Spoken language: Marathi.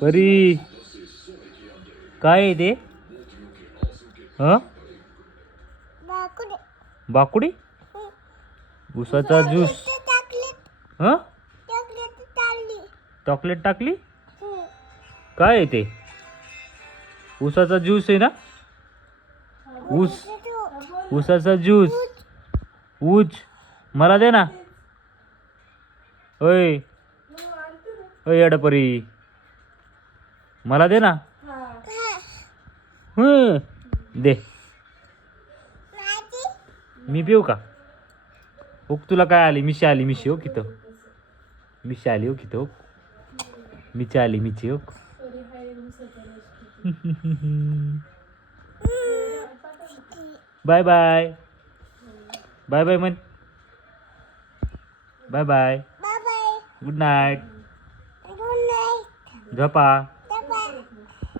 परी काय आहे ते? ह बाकुडी उसाचा ज्यूस. ह चॉकलेट टाकली. काय आहे ते? उसाचा ज्यूस आहे ना? उसाचा ज्यूस. ऊज मला दे ना. ओय ओय येडपरी मला दे ना. दे. मी पिऊ का? हो तुला काय आली? मिशी आली. मिशी हो किती मिशी आली हो किती मिची आली मिची हो. Bye bye. बाय बाय म्हण. Bye bye. Good night. झोपा.